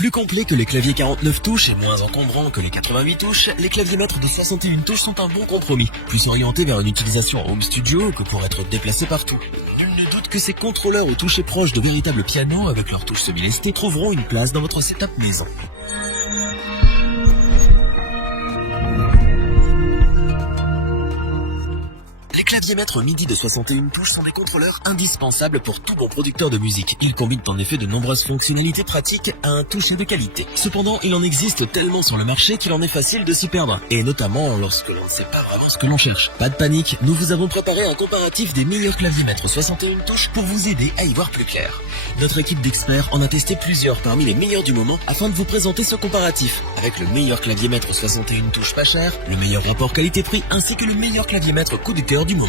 Plus complet que les claviers 49 touches et moins encombrants que les 88 touches, les claviers maîtres de 61 touches sont un bon compromis, plus orientés vers une utilisation en home studio que pour être déplacés partout. Nul ne doute que ces contrôleurs aux touches proches de véritables pianos avec leurs touches semi-lestées trouveront une place dans votre setup maison. Les claviers maîtres MIDI de 61 touches sont des contrôleurs indispensables pour tout bon producteur de musique. Ils combinent en effet de nombreuses fonctionnalités pratiques à un toucher de qualité. Cependant, il en existe tellement sur le marché qu'il en est facile de s'y perdre. Et notamment lorsque l'on ne sait pas vraiment ce que l'on cherche. Pas de panique, nous vous avons préparé un comparatif des meilleurs claviers maîtres 61 touches pour vous aider à y voir plus clair. Notre équipe d'experts en a testé plusieurs parmi les meilleurs du moment afin de vous présenter ce comparatif. Avec le meilleur clavier maître 61 touches pas cher, le meilleur rapport qualité-prix ainsi que le meilleur clavier maître coup de cœur du moment.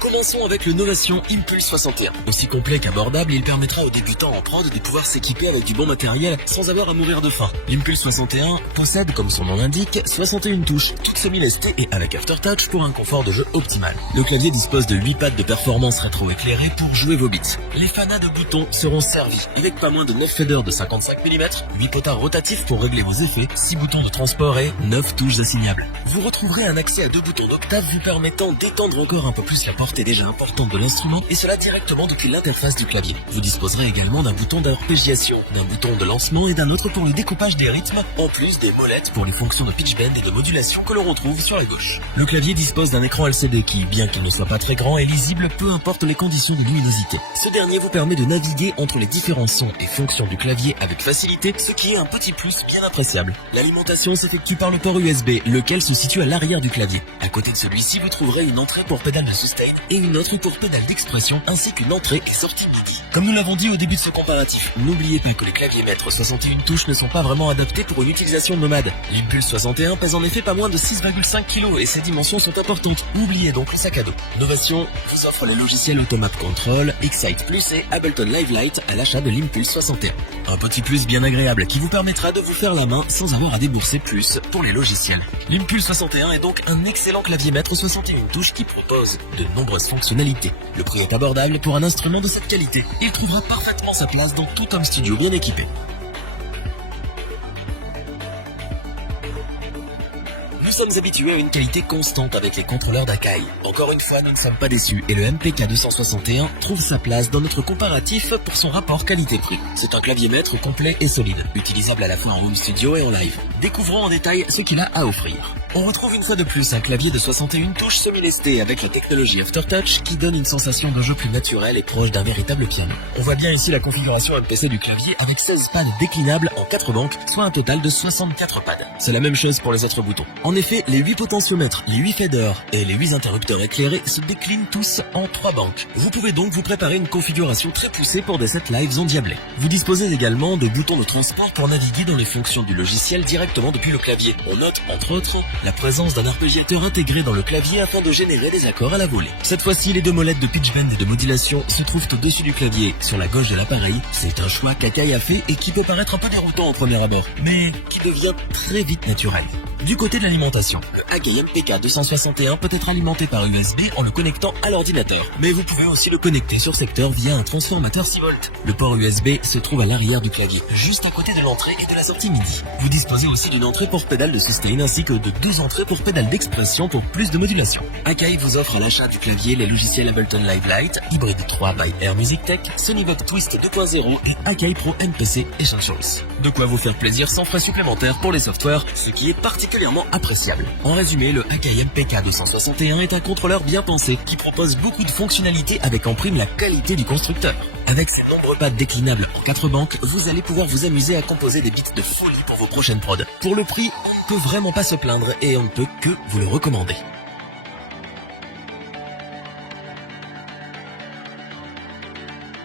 Commençons avec le Novation Impulse 61. Aussi complet qu'abordable, il permettra aux débutants en prod de pouvoir s'équiper avec du bon matériel sans avoir à mourir de faim. L'Impulse 61 possède, comme son nom l'indique, 61 touches, toutes semi-lestées et avec Aftertouch pour un confort de jeu optimal. Le clavier dispose de 8 pads de performance rétro-éclairées pour jouer vos beats. Les fanats de boutons seront servis, avec pas moins de 9 faders de 55 mm, 8 potards rotatifs pour régler vos effets, 6 boutons de transport et 9 touches assignables. Vous retrouverez un accès à 2 boutons d'octave vous permettant d'étendre encore un peu plus la portée déjà importante de l'instrument et cela directement depuis l'interface du clavier. Vous disposerez également d'un bouton d'arpégiation, d'un bouton de lancement et d'un autre pour le découpage des rythmes, en plus des molettes pour les fonctions de pitch bend et de modulation que l'on retrouve sur la gauche. Le clavier dispose d'un écran LCD qui, bien qu'il ne soit pas très grand, est lisible peu importe les conditions de luminosité. Ce dernier vous permet de naviguer entre les différents sons et fonctions du clavier avec facilité, ce qui est un petit plus bien appréciable. L'alimentation s'effectue par le port USB, lequel se situe à l'arrière du clavier. À côté de celui-ci, vous trouverez une entrée pour pédale de sustain et une autre pour pédale d'expression ainsi qu'une entrée et sortie MIDI. Comme nous l'avons dit au début de ce comparatif, n'oubliez pas que les claviers maîtres 61 touches ne sont pas vraiment adaptés pour une utilisation nomade. L'Impulse 61 pèse en effet pas moins de 6,5 kg et ses dimensions sont importantes. Oubliez donc le sac à dos. Novation vous offre les logiciels Automap Control, Excite Plus et Ableton Live Lite à l'achat de l'Impulse 61. Un petit plus bien agréable qui vous permettra de vous faire la main sans avoir à débourser plus pour les logiciels. L'Impulse 61 est donc un excellent clavier maître 61 touches qui propose de nombreuses fonctionnalités. Le prix est abordable pour un instrument de cette qualité. Il trouvera parfaitement sa place dans tout home studio bien équipé. Nous sommes habitués à une qualité constante avec les contrôleurs d'Akai. Encore une fois, nous ne sommes pas déçus et le MPK 261 trouve sa place dans notre comparatif pour son rapport qualité-prix. C'est un clavier maître complet et solide, utilisable à la fois en home studio et en live. Découvrons en détail ce qu'il a à offrir. On retrouve une fois de plus un clavier de 61 touches semi-lesté avec la technologie Aftertouch qui donne une sensation de jeu plus naturelle et proche d'un véritable piano. On voit bien ici la configuration MPC du clavier avec 16 pads déclinables en 4 banques, soit un total de 64 pads. C'est la même chose pour les autres boutons. En effet, les 8 potentiomètres, les 8 faders et les 8 interrupteurs éclairés se déclinent tous en 3 banques. Vous pouvez donc vous préparer une configuration très poussée pour des sets lives endiablés. Vous disposez également de boutons de transport pour naviguer dans les fonctions du logiciel directement depuis le clavier. On note, entre autres, la présence d'un arpégiateur intégré dans le clavier afin de générer des accords à la volée. Cette fois-ci, les 2 molettes de pitch bend et de modulation se trouvent au-dessus du clavier, sur la gauche de l'appareil. C'est un choix qu'Akai a fait et qui peut paraître un peu déroutant au premier abord, mais qui devient très vite naturel. Du côté de l'alimentation, le Akai MPK 261 peut être alimenté par USB en le connectant à l'ordinateur, mais vous pouvez aussi le connecter sur secteur via un transformateur 6 volts. Le port USB se trouve à l'arrière du clavier, juste à côté de l'entrée et de la sortie MIDI. Vous disposez aussi d'une entrée pour pédale de sustain ainsi que de 2 entrées pour pédale d'expression pour plus de modulation. Akai vous offre à l'achat du clavier les logiciels Ableton Live Lite, Hybrid 3 by Air Music Tech, Sony Vogue Twist 2.0 et Akai Pro MPC Essentials. De quoi vous faire plaisir sans frais supplémentaires pour les softwares, ce qui est particulièrement appréciable. En résumé, le Akai MPK 261 est un contrôleur bien pensé qui propose beaucoup de fonctionnalités avec en prime la qualité du constructeur. Avec ses nombreux pads déclinables en 4 banques, vous allez pouvoir vous amuser à composer des beats de folie pour vos prochaines prods. Pour le prix, on ne peut vraiment pas se plaindre et on ne peut que vous le recommander.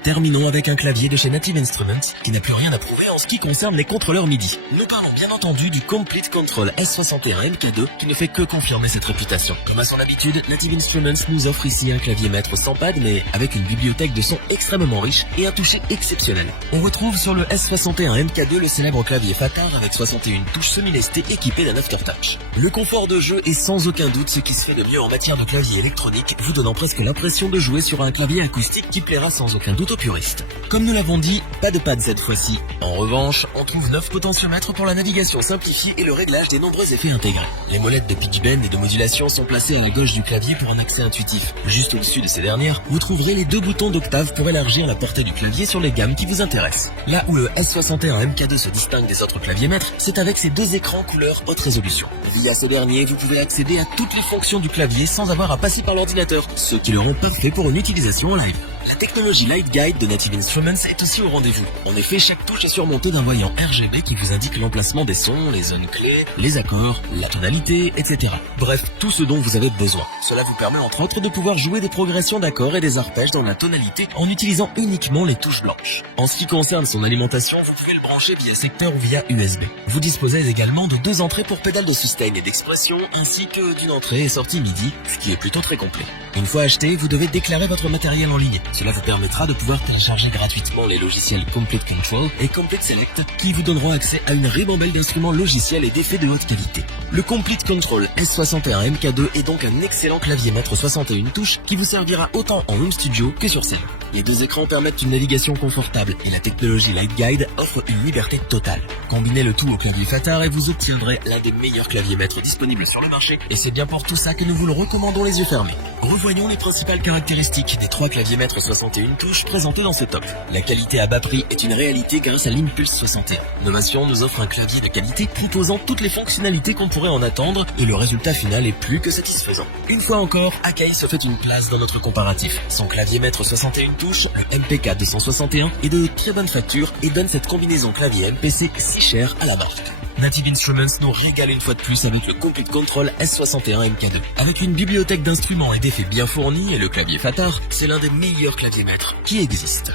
Terminons avec un clavier de chez Native Instruments qui n'a plus rien à prouver en ce qui concerne les contrôleurs MIDI. Nous parlons bien entendu du Complete Control S61 MK2 qui ne fait que confirmer cette réputation. Comme à son habitude, Native Instruments nous offre ici un clavier maître sans pad mais avec une bibliothèque de sons extrêmement riche et un toucher exceptionnel. On retrouve sur le S61 MK2 le célèbre clavier Fatar avec 61 touches semi-lestées équipées d'un Aftertouch. Le confort de jeu est sans aucun doute ce qui se fait de mieux en matière de clavier électronique, vous donnant presque l'impression de jouer sur un clavier acoustique qui plaira sans aucun doute aux puristes. Comme nous l'avons dit, pas de pad cette fois-ci. En revanche, on trouve 9 potentiomètres pour la navigation simplifiée et le réglage des nombreux effets intégrés. Les molettes de pitch bend et de modulation sont placées à la gauche du clavier pour un accès intuitif. Juste au-dessus de ces dernières, vous trouverez les 2 boutons d'octave pour élargir la portée du clavier sur les gammes qui vous intéressent. Là où le S61 MK2 se distingue des autres claviers maîtres, c'est avec ses 2 écrans couleur haute résolution. Via ces derniers, vous pouvez accéder à toutes les fonctions du clavier sans avoir à passer par l'ordinateur, ce qui le rend parfait pour une utilisation en live. La technologie Light Guide de Native Instruments est aussi au rendez-vous. En effet, chaque touche est surmontée d'un voyant RGB qui vous indique l'emplacement des sons, les zones clés, les accords, la tonalité, etc. Bref, tout ce dont vous avez besoin. Cela vous permet entre autres de pouvoir jouer des progressions d'accords et des arpèges dans la tonalité en utilisant uniquement les touches blanches. En ce qui concerne son alimentation, vous pouvez le brancher via secteur ou via USB. Vous disposez également de 2 entrées pour pédales de sustain et d'expression, ainsi que d'une entrée et sortie MIDI, ce qui est plutôt très complet. Une fois acheté, vous devez déclarer votre matériel en ligne. Cela vous permettra de pouvoir télécharger gratuitement les logiciels Complete Control et Complete Select qui vous donneront accès à une ribambelle d'instruments logiciels et d'effets de haute qualité. Le Complete Control S61 MK2 est donc un excellent clavier maître 61 touches qui vous servira autant en home studio que sur scène. Les 2 écrans permettent une navigation confortable et la technologie Light Guide offre une liberté totale. Combinez le tout au clavier Fatar et vous obtiendrez l'un des meilleurs claviers maîtres disponibles sur le marché et c'est bien pour tout ça que nous vous le recommandons les yeux fermés. Revoyons les principales caractéristiques des 3 claviers maîtres 61 touches présentés dans ce top. La qualité à bas prix est une réalité grâce à l'Impulse 61. Novation nous offre un clavier de qualité proposant toutes les fonctionnalités qu'on pourrait en attendre et le résultat final est plus que satisfaisant. Une fois encore, Akai se fait une place dans notre comparatif. Son clavier maître 61 touches, le MPK 261, est de très bonne facture et donne cette combinaison clavier MPC si chère à la marque. Native Instruments nous régale une fois de plus avec le Complete Control S61 MK2. Avec une bibliothèque d'instruments et d'effets bien fournis et le clavier Fatar, c'est l'un des meilleurs claviers maîtres qui existent.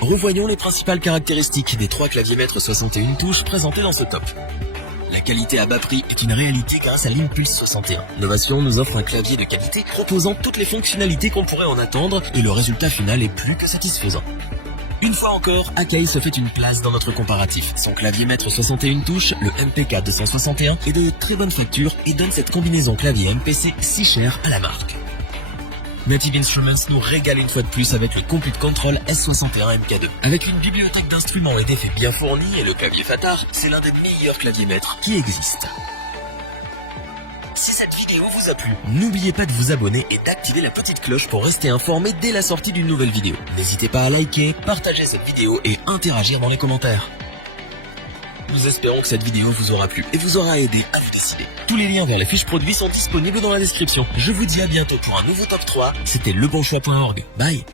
Revoyons les principales caractéristiques des 3 claviers maîtres 61 touches présentés dans ce top. La qualité à bas prix est une réalité grâce à l'Impulse 61. Novation nous offre un clavier de qualité proposant toutes les fonctionnalités qu'on pourrait en attendre et le résultat final est plus que satisfaisant. Une fois encore, Akai se fait une place dans notre comparatif. Son clavier maître 61 touches, le MPK 261, est de très bonne facture et donne cette combinaison clavier MPC si chère à la marque. Native Instruments nous régale une fois de plus avec le Complete Control S61 MK2. Avec une bibliothèque d'instruments et d'effets bien fournis et le clavier Fatar, c'est l'un des meilleurs claviers maîtres qui existent. Si cette vidéo vous a plu, n'oubliez pas de vous abonner et d'activer la petite cloche pour rester informé dès la sortie d'une nouvelle vidéo. N'hésitez pas à liker, partager cette vidéo et interagir dans les commentaires. Nous espérons que cette vidéo vous aura plu et vous aura aidé à vous décider. Tous les liens vers les fiches produits sont disponibles dans la description. Je vous dis à bientôt pour un nouveau top 3. C'était lebonchoix.org. Bye.